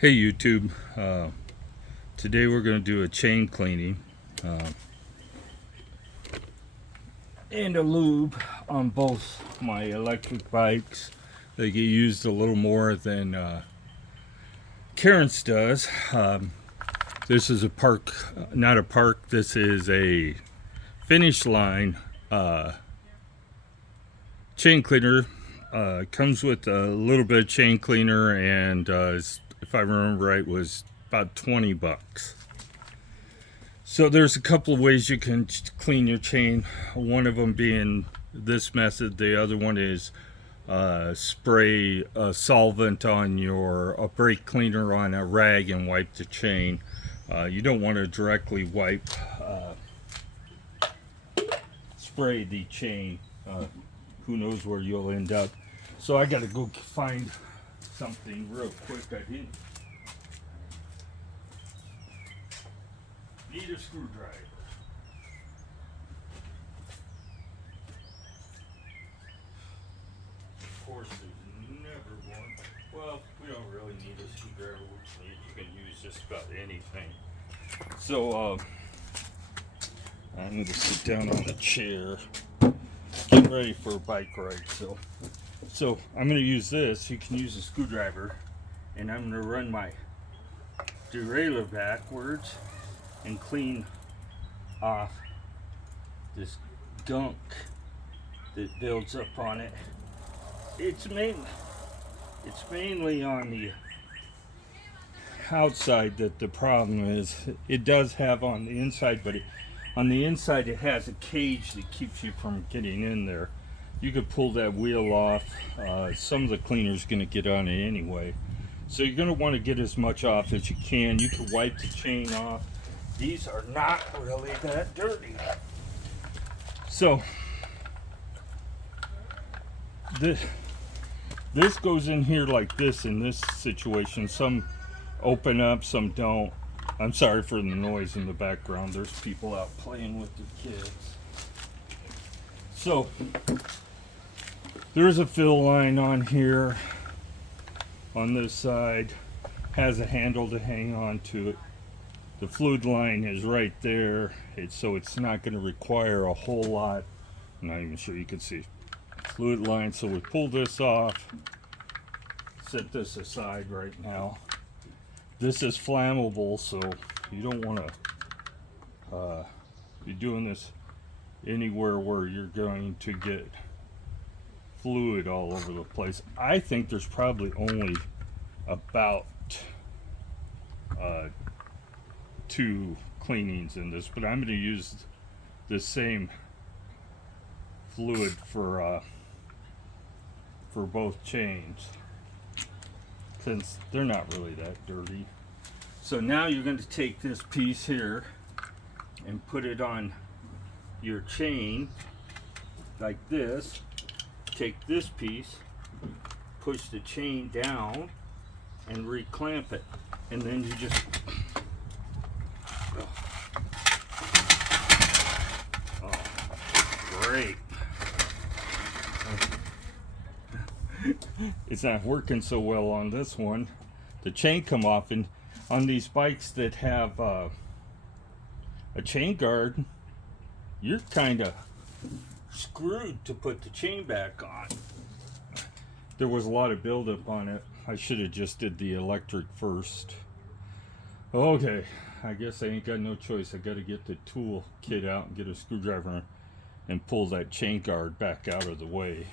Hey YouTube, today we're going to do a chain cleaning and a lube on both my electric bikes. They get used a little more than Karen's does. This is a park, not a park, this is a finish line chain cleaner. Comes with a little bit of chain cleaner and if I remember right, was about 20 bucks. So there's a couple of ways you can clean your chain. One of them being this method. The other one is spray a solvent on a brake cleaner on a rag and wipe the chain. You don't want to directly spray the chain. Who knows where you'll end up. So I gotta go find something real quick. I didn't need a screwdriver. Of course, there's never one. Well, we don't really need a screwdriver. You can use just about anything. So I'm gonna sit down on the chair, get ready for a bike ride. So I'm going to use this. You can use a screwdriver, and I'm going to run my derailleur backwards and clean off this gunk that builds up on it. It's mainly on the outside that the problem is. It does have on the inside, but on the inside it has a cage that keeps you from getting in there. You could pull that wheel off. Some of the cleaner's going to get on it anyway. So you're going to want to get as much off as you can. You can wipe the chain off. These are not really that dirty. So this goes in here like this in this situation. Some open up, some don't. I'm sorry for the noise in the background. There's people out playing with their kids. So there's a fill line on here on this side, has a handle to hang on to it. The fluid line is right there, so it's not going to require a whole lot. I'm not even sure you can see fluid line. So we pull this off, set this aside right now. This is flammable, so you don't want to be doing this anywhere where you're going to get fluid all over the place. I think there's probably only about 2 cleanings in this, but I'm going to use the same fluid for both chains, since they're not really that dirty. So now you're going to take this piece here and put it on your chain like this. Take this piece, push the chain down, and reclamp it, and then you just great. It's not working so well on this one. The chain come off, and on these bikes that have a chain guard, you're kind of screwed to put the chain back on. There was a lot of buildup on it. I should have just did the electric first. Okay, I guess I ain't got no choice. I got to get the tool kit out and get a screwdriver and pull that chain guard back out of the way.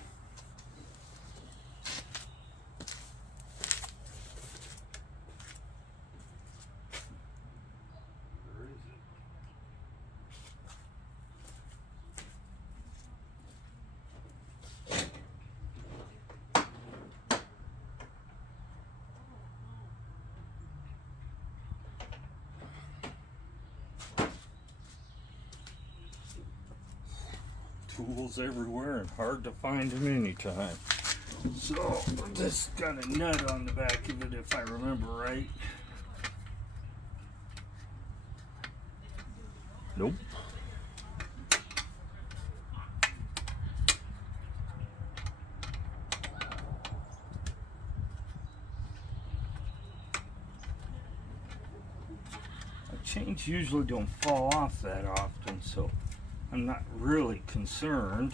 Tools everywhere and hard to find them anytime. So this got a nut on the back of it, if I remember right. Nope. chains usually don't fall off that often, so I'm not really concerned,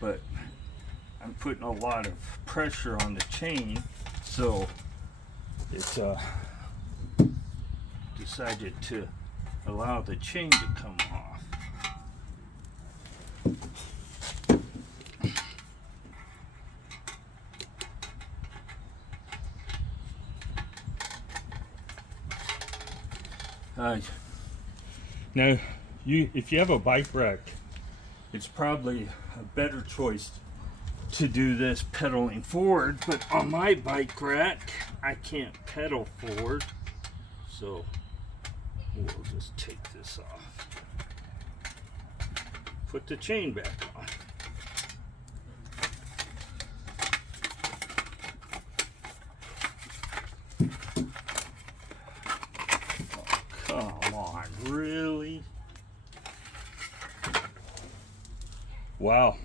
but I'm putting a lot of pressure on the chain, so it's decided to allow the chain to come off. Now, if you have a bike rack, it's probably a better choice to do this pedaling forward, but on my bike rack, I can't pedal forward, so we'll just take this off. Put the chain back on. Come on, really? Wow.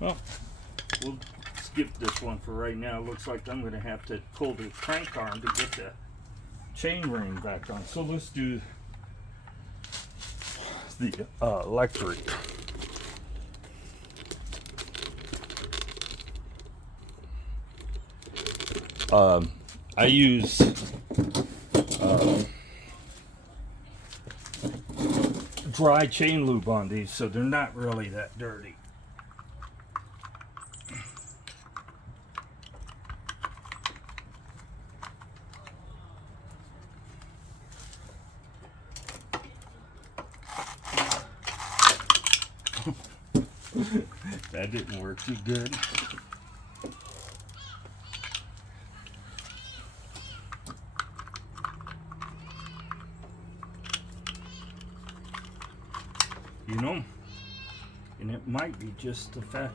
Well, we'll skip this one for right now. Looks like I'm going to have to pull the crank arm to get the chain ring back on. So let's do the Lectric. I use dry chain lube on these, so they're not really that dirty. That didn't work too good. You know, and it might be just the fact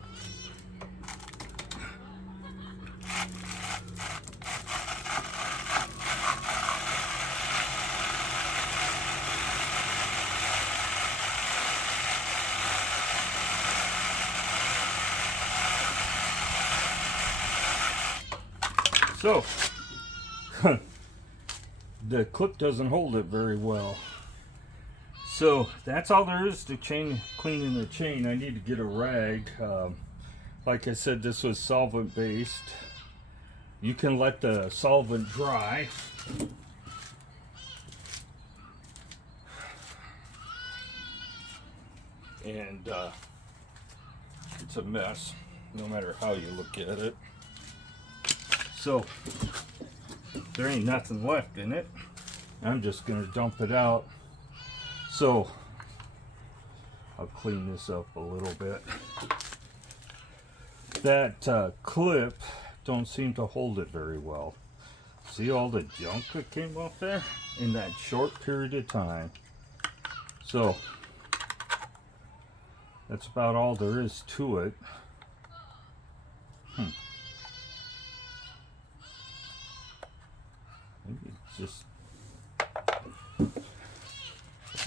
so the clip doesn't hold it very well. So that's all there is to cleaning the chain. I need to get a rag. Like I said, this was solvent based. You can let the solvent dry. And it's a mess, no matter how you look at it. So there ain't nothing left in it. I'm just gonna dump it out. So I'll clean this up a little bit. That clip don't seem to hold it very well. See all the junk that came off there in that short period of time. So that's about all there is to it. Maybe it's just,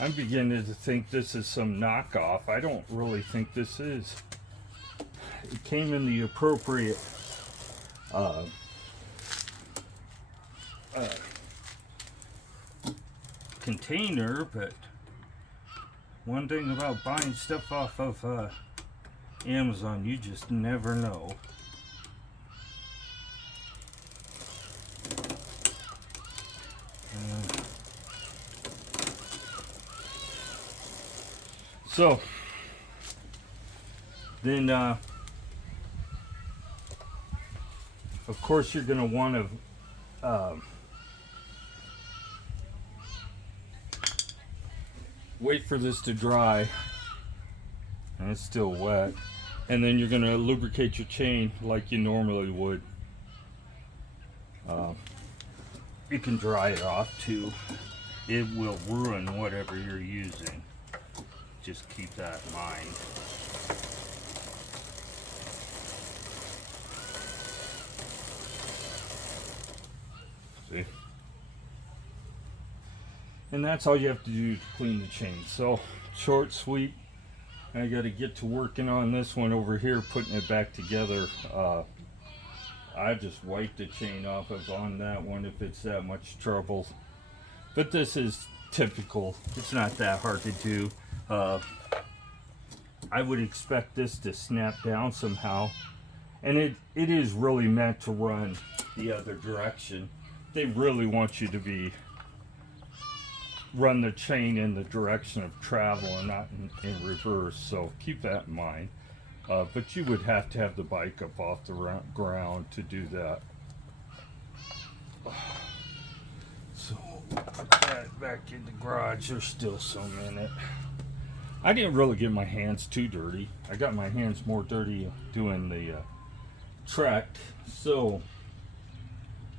I'm beginning to think this is some knockoff. I don't really think this is. It came in the appropriate container, but one thing about buying stuff off of Amazon, you just never know. So then of course you're going to want to wait for this to dry, and it's still wet, and then you're going to lubricate your chain like you normally would. You can dry it off too. It will ruin whatever you're using. Just keep that in mind. See? And that's all you have to do to clean the chain. So, short, sweet, I got to get to working on this one over here, putting it back together. I just wiped the chain off of on that one if it's that much trouble. But this is typical. It's not that hard to do. I would expect this to snap down somehow. And it is really meant to run the other direction. They really want you to run the chain in the direction of travel and not in reverse. So keep that in mind. But you would have to have the bike up off the ground to do that. So put that back in the garage. There's still some in it. I didn't really get my hands too dirty. I got my hands more dirty doing the track. So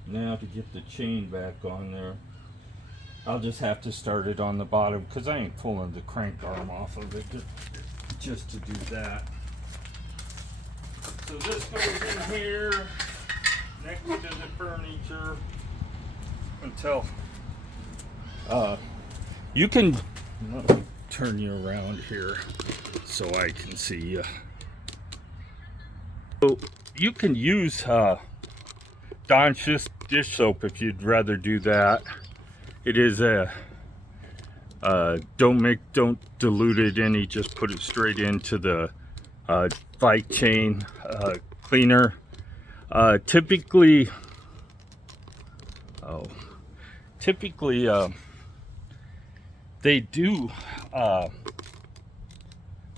now to get the chain back on there, I'll just have to start it on the bottom because I ain't pulling the crank arm off of it just to do that. So this goes in here next to the furniture until you can, let me turn you around here so I can see you. So you can use Dawn's dish soap if you'd rather do that. It is a don't dilute it any, just put it straight into the bike chain cleaner. Typically they do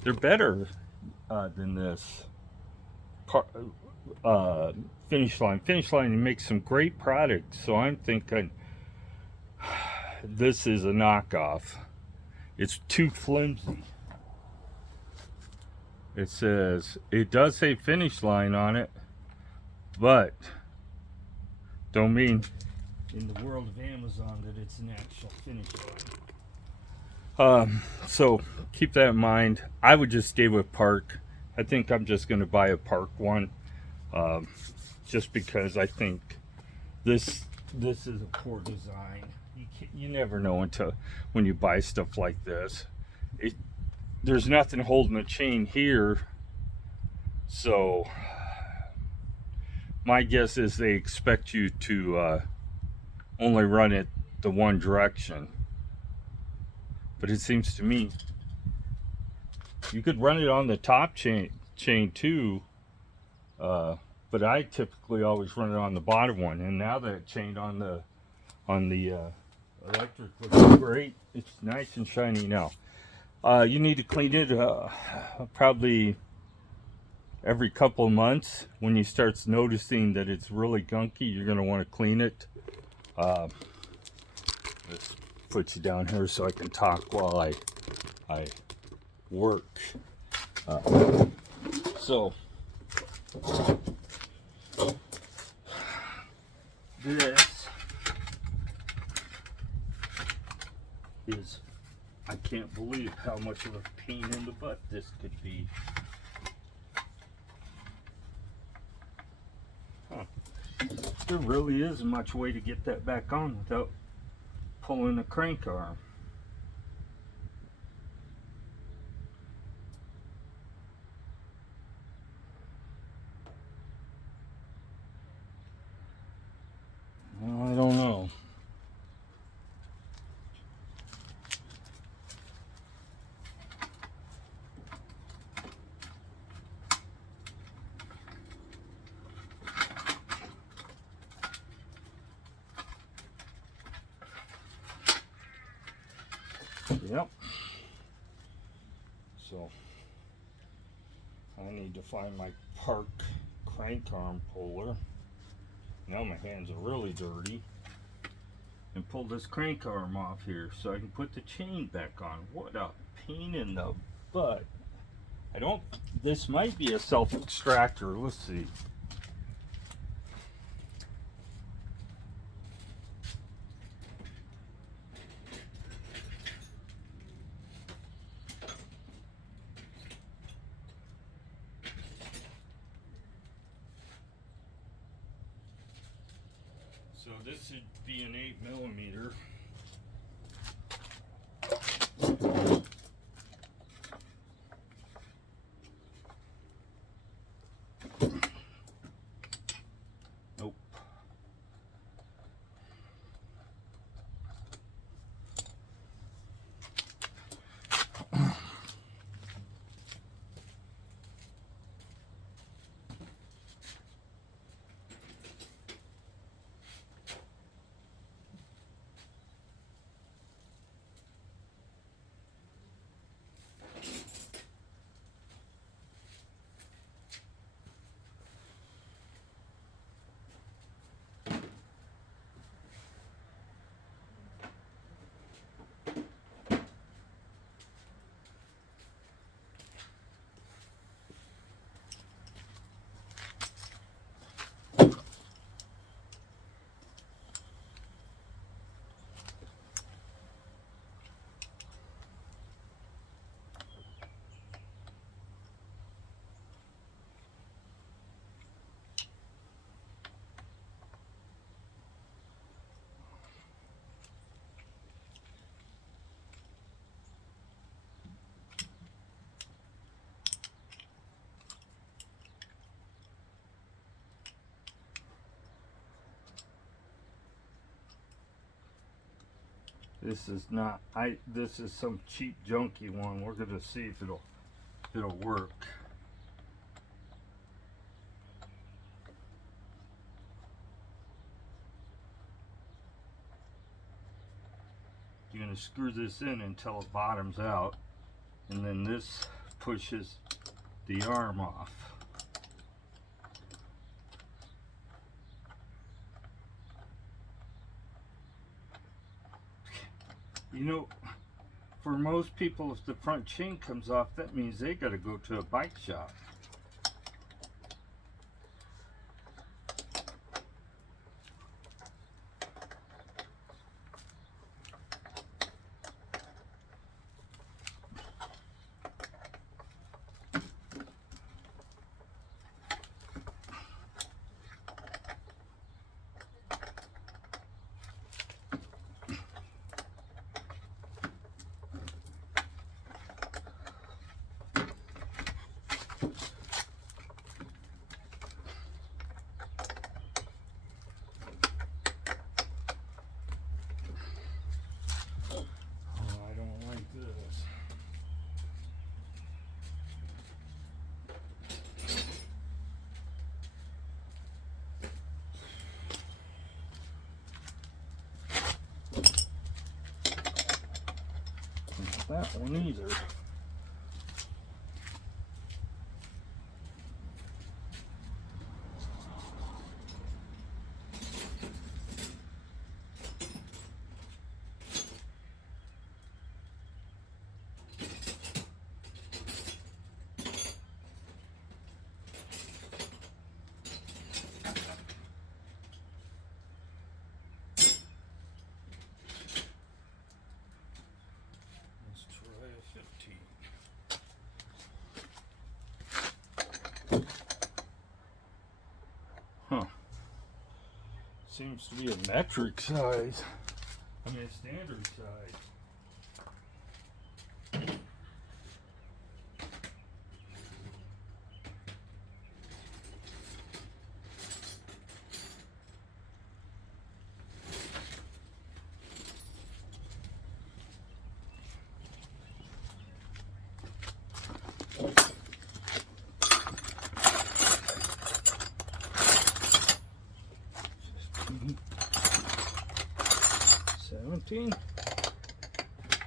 they're better than this Finish Line makes some great products, so I'm thinking this is a knockoff. It's too flimsy. It does say Finish Line on it, but don't mean in the world of Amazon that it's an actual Finish Line. So keep that in mind. I would just stay with Park. I think I'm just going to buy a Park one, just because I think this is a poor design. You never know until when you buy stuff like this. There's nothing holding the chain here, so my guess is they expect you to only run it the one direction. But it seems to me you could run it on the top chain too, but I typically always run it on the bottom one. And now that it's chained on the Lectric looks great. It's nice and shiny now. You need to clean it probably every couple of months. When you start noticing that it's really gunky, you're going to want to clean it. Let's put you down here so I can talk while I work. So this is, I can't believe how much of a pain in the butt this could be. There really isn't much way to get that back on without pulling the crank arm. Well, I don't know. Yep. So I need to find my Park crank arm puller. Now my hands are really dirty. And pull this crank arm off here so I can put the chain back on. What a pain in the butt. This might be a self-extractor. Let's see. So this should be an 8mm. This is not, this is some cheap junky one. We're gonna see if it'll work. You're gonna screw this in until it bottoms out, and then this pushes the arm off. You know, for most people, if the front chain comes off, that means they gotta go to a bike shop. That one either. Let's try a 15. Huh. Seems to be a metric size. I mean, a standard size.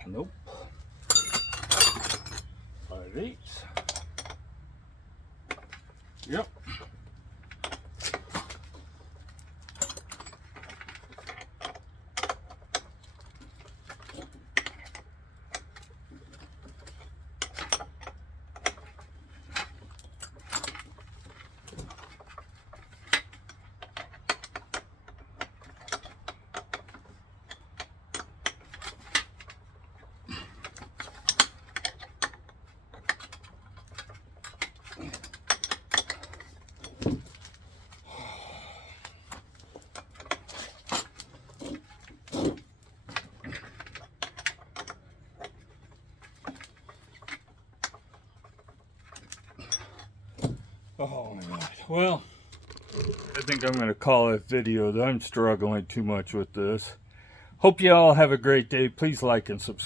Nope. 5/8. Yep. Oh my God. Well, I think I'm going to call it video. I'm struggling too much with this. Hope you all have a great day. Please like and subscribe.